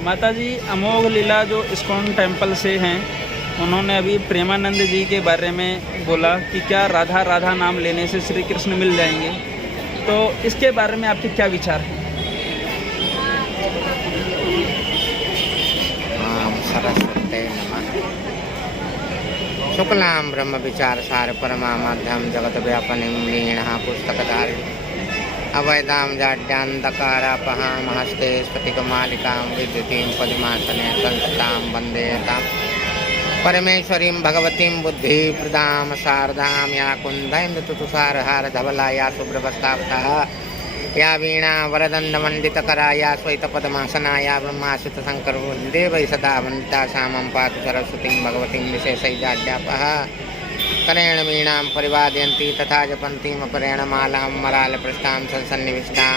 माता जी, अमोघ लीला जो ISKCON temple से हैं, उन्होंने अभी प्रेमानंद जी के बारे में बोला कि क्या राधा राधा नाम लेने से श्री कृष्ण मिल जाएंगे, तो इसके बारे में आपके क्या विचार हैं? सरस्वते नमः। शुक्लां ब्रह्म विचार सार परमामध्यम जगत व्यापनिं लीणः पुस्तकधारिणी अवैधां जाड्यान्धकारापहां हस्ते स्फटिकमालिकां विद्युतीं पद्मासने संस्थितां वन्दे तां परमेश्वरीं भगवतीं बुद्धिप्रदां शारदां या कुन्दैन्दुतुषारहारधवला या शुभ्रवस्त्रावतः या वीणा वरदण्डमण्डितकरा या श्वेतपद्मासना या ब्रह्माच्युतशङ्करवन्दे वै सदा वन्दिता सामं पातु सरस्वतीं भगवतीं विशेषैजाड्यापः करेण वीणां परिवादयन्ती तथा जपन्तीं अपरेण मालां मरालपृष्ठां संसन्निविष्टां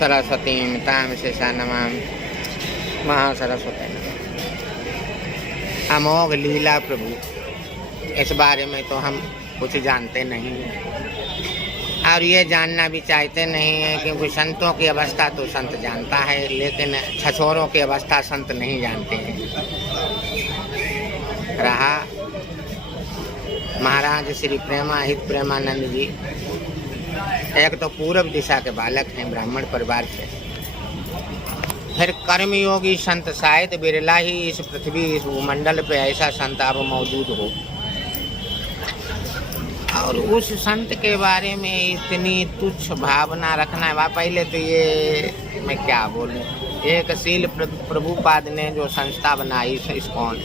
सरस्वतीं तां विशेषा नमामि। महासरस्वती अमोघ लीला प्रभु, इस बारे में तो हम कुछ जानते नहीं हैं और ये जानना भी चाहते नहीं हैं, क्योंकि संतों की अवस्था तो संत जानता है, लेकिन छछोरों की अवस्था संत नहीं जानते हैं। रहा महाराज श्री प्रेमाहित प्रेमानंद जी, एक तो पूर्व दिशा के बालक हैं, ब्राह्मण परिवार से। फिर कर्मयोगी संत शायद बिरला ही इस पृथ्वी इस भूमंडल पे ऐसा संत अब मौजूद हो, और उस संत के बारे में इतनी तुच्छ भावना रखना। वह पहले तो ये मैं क्या बोलूं, एक शील प्रभुपाद ने जो संस्था बनाई इस्कॉन,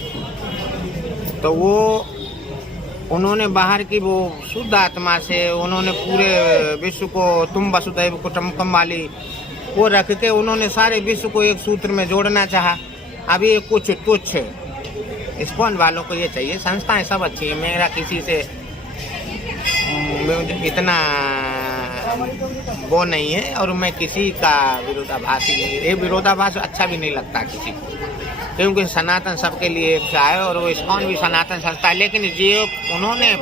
तो वो उन्होंने बाहर की वो शुद्ध आत्मा से उन्होंने पूरे विश्व को तुम वसुदैव कुटुम्बकम वाली वो रख के उन्होंने सारे विश्व को एक सूत्र में जोड़ना चाहा। अभी ये कुछ तुच्छ इस्कॉन वालों को ये चाहिए, संस्थाएं सब अच्छी है, मेरा किसी से इतना वो नहीं है और मैं किसी का विरोधाभासी नहीं, ये विरोधाभास अच्छा भी नहीं लगता किसी को, क्योंकि सनातन सबके लिए एक है और वो इस्कॉन भी सनातन संस्था है। लेकिन जो उन्होंने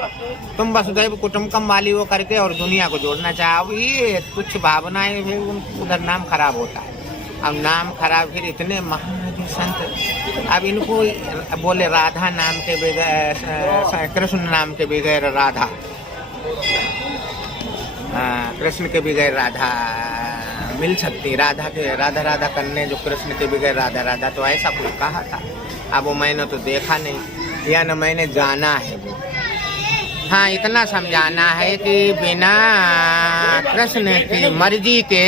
तुम वसुदैव कुटुम्बकम वाली वो करके और दुनिया को जोड़ना चाहा, अब ये कुछ भावनाएं भी उधर नाम खराब होता है। अब नाम खराब, फिर इतने महान संत, अब इनको बोले राधा नाम के बगैर, कृष्ण नाम के बगैर राधा, कृष्ण के बगैर राधा मिल सकती, राधा के राधा राधा करने जो कृष्ण के बगैर राधा राधा, तो ऐसा कुछ कहा था। अब वो मैंने तो देखा नहीं या न मैंने जाना है वो। हाँ, इतना समझाना है कि बिना कृष्ण की मर्जी के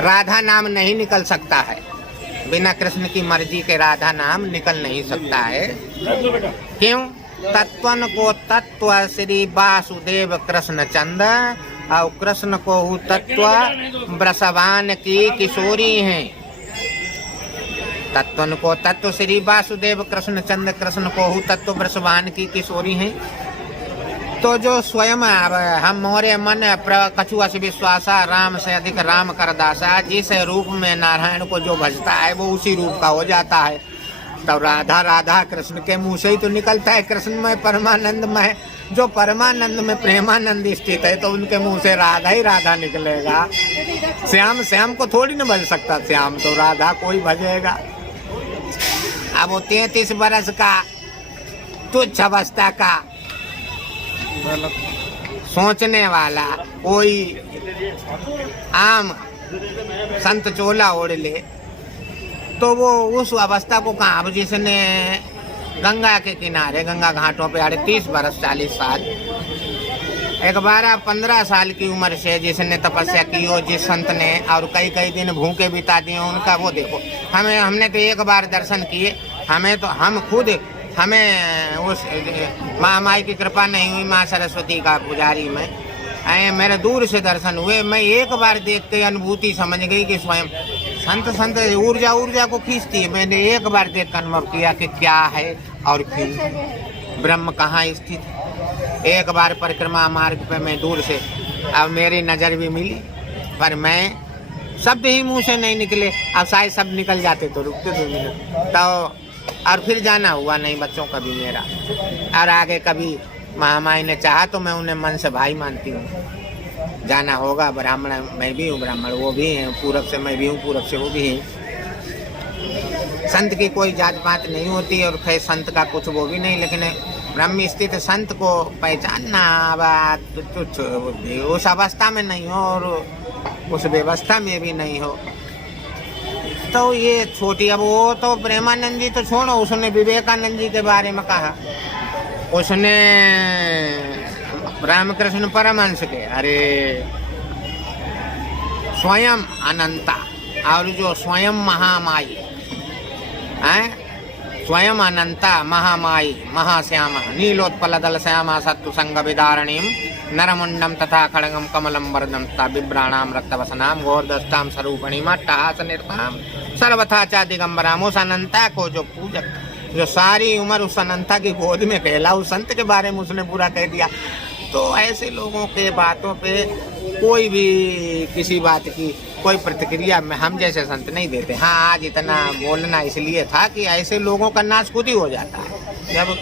राधा नाम नहीं निकल सकता है, बिना कृष्ण की मर्जी के राधा नाम निकल नहीं सकता है। क्यों? तत्वन को तत्व श्री वासुदेव कृष्ण चंद और कृष्ण को तत्व ब्रसवान की किशोरी हैं। तत्वन को तत्व श्री वासुदेव कृष्ण चंद, कृष्ण को तत्व ब्रसवान की किशोरी हैं। तो जो स्वयं अब हम मोरे मन कछुआ से विश्वासा, राम से अधिक राम करदासा, जिस रूप में नारायण को जो भजता है वो उसी रूप का हो जाता है। तो राधा राधा कृष्ण के मुंह से ही तो निकलता है, कृष्ण में परमानंद में, जो परमानंद में प्रेमानंद स्थित है, तो उनके मुंह से राधा ही राधा निकलेगा। श्याम श्याम को थोड़ी न भज सकता, श्याम तो राधा को ही भजेगा। अब वो 33 बरस का तुच्छ अवस्था का सोचने वाला कोई आम संत चोला ओढ़ ले तो वो उस अवस्था को कहाँ। अब जिसने गंगा के किनारे गंगा घाटों पे 38 बरस 40 साल, एक 12-15 साल की उम्र से जिसने तपस्या की हो, जिस संत ने, और कई कई दिन भूखे बिता दिए उनका वो देखो। हमने तो एक बार दर्शन किए, हमें तो हम खुद हमें उस माई की कृपा नहीं हुई, माँ सरस्वती का पुजारी में मेरे दूर से दर्शन हुए। मैं एक बार देख के अनुभूति समझ गई कि स्वयं संत ऊर्जा को खींचती है। मैंने एक बार देख कर अनुभव किया कि क्या है और क्यों, ब्रह्म कहाँ स्थित है। एक बार परिक्रमा मार्ग पे मैं दूर से, अब मेरी नज़र भी मिली, पर मैं शब्द ही मुंह से नहीं निकले। अब शायद सब निकल जाते तो रुकते 2 मिनट, तो और फिर जाना हुआ नहीं बच्चों का भी मेरा। और आगे कभी महामाई ने चाहा तो मैं उन्हें मन से भाई मानती हूँ। जाना होगा, ब्राह्मण मैं भी हूँ, ब्राह्मण वो भी हैं, पूरब से मैं भी हूँ, पूरब से वो भी हैं। संत की कोई जात पात नहीं होती और खैर संत का कुछ वो भी नहीं, लेकिन ब्रह्म स्थित संत को पहचानना बात तुच्छ बुद्धि, उस अवस्था में नहीं हो और उस व्यवस्था में भी नहीं हो तो ये छोटी। अब वो तो प्रेमानंद जी तो छोड़ो, उसने विवेकानंद जी के बारे में कहा, उसने रामकृष्ण परमहंस के, अरे स्वयं अनंता और जो स्वयं महामाई है, स्वयं अनंता महामाई महाश्यामा नीलोत्पलदल श्यामा सत्तु संग विदारणीम नरमुंडम तथा खड़गम कमलम वरदम तथा बिभ्राणाम रक्तवसनाम घोरदस्ताम स्वरूपणीम अट्टहास निर्ताम सर्वथा चा दिगंबराम। उस अनंता को जो पूजक, जो सारी उम्र उस अनंता की गोद में कहला, उस संत के बारे में उसने बुरा कह दिया। तो ऐसे लोगों के बातों पे कोई भी किसी बात की कोई प्रतिक्रिया में हम जैसे संत नहीं देते। हाँ, आज इतना बोलना इसलिए था कि ऐसे लोगों का नाश खुद ही हो जाता है जब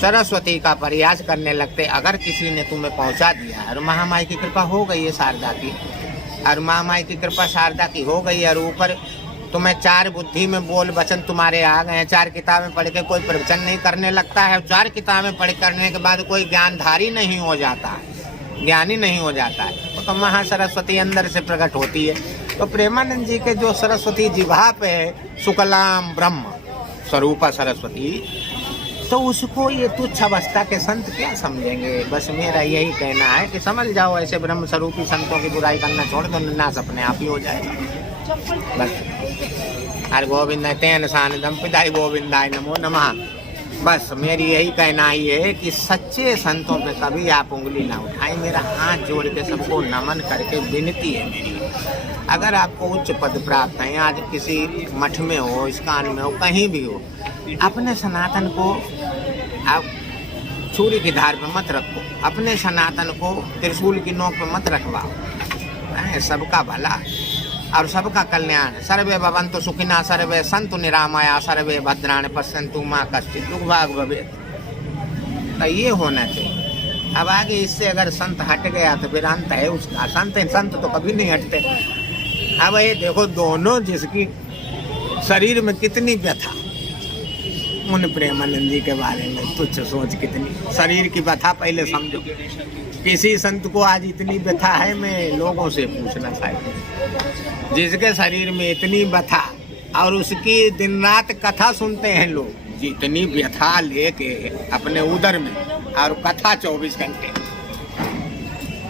सरस्वती का प्रयास करने लगते। अगर किसी ने तुम्हें पहुंचा दिया और महामाई की कृपा हो गई है शारदा की, और महामाई की कृपा शारदा की हो गई और ऊपर तुम्हें चार बुद्धि में बोल वचन तुम्हारे आ गए हैं, चार किताबें पढ़ के कोई प्रवचन नहीं करने लगता है, चार किताबें पढ़ करने के बाद कोई ज्ञानधारी नहीं हो जाता है, ज्ञानी नहीं हो जाता है, तो महा सरस्वती अंदर से प्रकट होती है। तो प्रेमानंद जी के जो सरस्वती जिह्वा पे है, शुक्लाम ब्रह्म स्वरूपा सरस्वती, तो उसको ये तुच्छ अवस्था के संत क्या समझेंगे। बस मेरा यही कहना है कि समझ जाओ, ऐसे ब्रह्म स्वरूपी संतों की बुराई करना छोड़ दो, नाश अपने आप ही हो जाएगा बस। अरे गोविंद तेन सानिधम पिताई गोविंदाय नमो नमः। बस मेरी यही कहना ही है कि सच्चे संतों पे कभी आप उंगली ना उठाएं। मेरा हाथ जोड़ के सबको नमन करके विनती है मेरी, अगर आपको उच्च पद प्राप्त है, आज किसी मठ में हो, इस्कान में हो, कहीं भी हो, अपने सनातन को आप छुरी की धार पे मत रखो, अपने सनातन को त्रिशूल की नोक पे मत रखवाओ। सबका भला और सबका कल्याण। सर्वे भवन्तु सुखिनः, सर्वे सन्तु निरामया, सर्वे भद्राणि पश्यन्तु मा कश्चित् दुर्भाग् भवेत्। तो ये होना चाहिए। अब आगे इससे अगर संत हट गया तो फिर अंत है उसका। संत तो कभी नहीं हटते। अब ये देखो, दोनों जिसकी शरीर में कितनी व्यथा, उन प्रेमानंद जी के बारे में तुच्छ सोच कितनी। शरीर की व्यथा पहले समझो, किसी संत को आज इतनी व्यथा है, मैं लोगों से पूछना चाहिए, जिसके शरीर में इतनी व्यथा और उसकी दिन रात कथा सुनते हैं लोग, जितनी व्यथा लेके अपने उदर में और कथा 24 घंटे।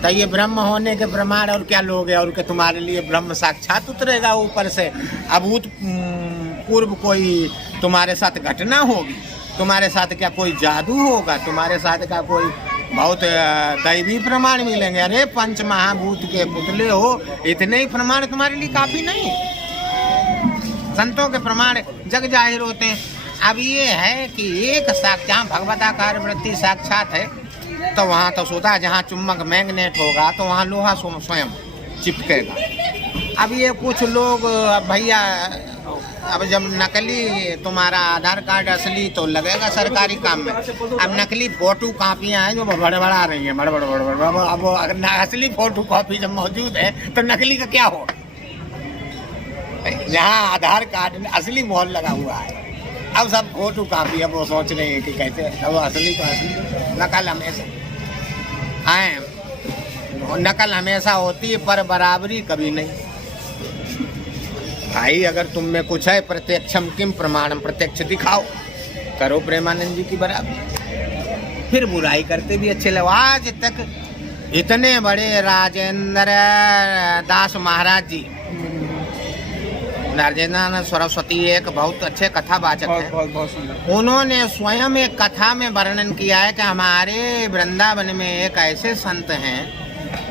तो ये ब्रह्म होने के प्रमाण और क्या लोग हैं, और कि तुम्हारे लिए ब्रह्म साक्षात उतरेगा ऊपर से। अभूत पूर्व कोई तुम्हारे साथ घटना होगी, तुम्हारे साथ क्या कोई जादू होगा, तुम्हारे साथ क्या कोई बहुत दैवी प्रमाण मिलेंगे। अरे पंच महाभूत के पुतले हो, इतने ही प्रमाण तुम्हारे लिए काफी नहीं। संतों के प्रमाण जग जाहिर होते हैं। अब ये है कि एक साक्षात भगवताकार वृत्ति साक्षात है, तो वहाँ तो सुधा, जहाँ चुम्बक मैग्नेट होगा तो वहाँ लोहा स्वयं चिपकेगा। अब ये कुछ लोग भैया, अब जब नकली तुम्हारा आधार कार्ड असली तो लगेगा सरकारी काम में, अब नकली फोटो कापियाँ हैं जो बड़बड़ा रही हैं, बड़ अब अगर असली फोटो कॉपी जब मौजूद है तो नकली का क्या हो। यहाँ आधार कार्ड में असली मोहर लगा हुआ है, अब सब फोटो कापी। अब वो सोच रहे हैं कि कैसे, अब असली तो असली, नकल हमेशा है, नकल हमेशा होती है पर बराबरी कभी नहीं। भाई अगर तुम में कुछ है, प्रत्यक्षम किम प्रमाणम, प्रत्यक्ष दिखाओ, करो प्रेमानंद जी की बराबरी। फिर बुराई करते भी अच्छे लगे। आज तक इतने बड़े राजेंद्र दास महाराज जी, राजेंद्र सरस्वती एक बहुत अच्छे कथावाचक हैं, उन्होंने स्वयं एक कथा में वर्णन किया है कि हमारे वृंदावन में एक ऐसे संत हैं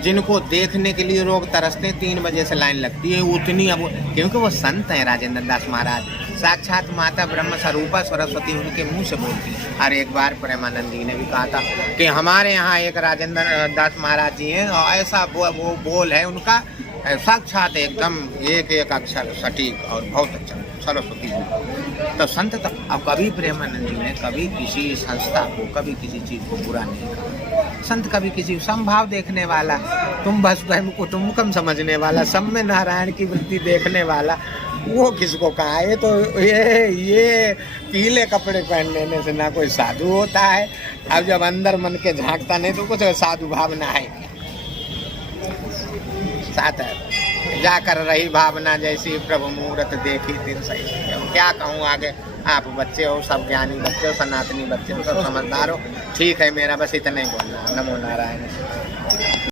जिनको देखने के लिए लोग तरसते, 3 बजे से लाइन लगती है उतनी। अब क्योंकि वो संत हैं राजेंद्र दास महाराज, साक्षात माता ब्रह्म स्वरूपा सरस्वती उनके मुंह से बोलती है। और एक बार प्रेमानंद जी ने भी कहा था कि हमारे यहाँ एक राजेंद्र दास महाराज जी हैं, और ऐसा वो बोल है उनका, साक्षात एकदम एक एक अक्षर सटीक और बहुत अच्छा सरस्वती। तो संत तो अब कभी प्रेमानंद जी ने कभी किसी संस्था को, कभी किसी चीज़ को बुरा नहीं कहा। संत कभी किसी समभाव देखने वाला, तुम वसुधैव कुटुम्बकम समझने वाला, सब में नारायण की वृत्ति देखने वाला, वो किसको कहा, ये तो ये पीले कपड़े पहन लेने से ना कोई साधु होता है। अब जब अंदर मन के झांकता नहीं तो कुछ साधु भावना है साथ है। जाकर रही भावना जैसी प्रभु मुहूर्त देखी दिन सही। अब क्या कहूँ आगे, आप बच्चे हो, सब ज्ञानी बच्चे हो, सनातनी बच्चे हो, सब समझदार हो। ठीक है, मेरा बस इतना ही बोलना। नमो नारायण।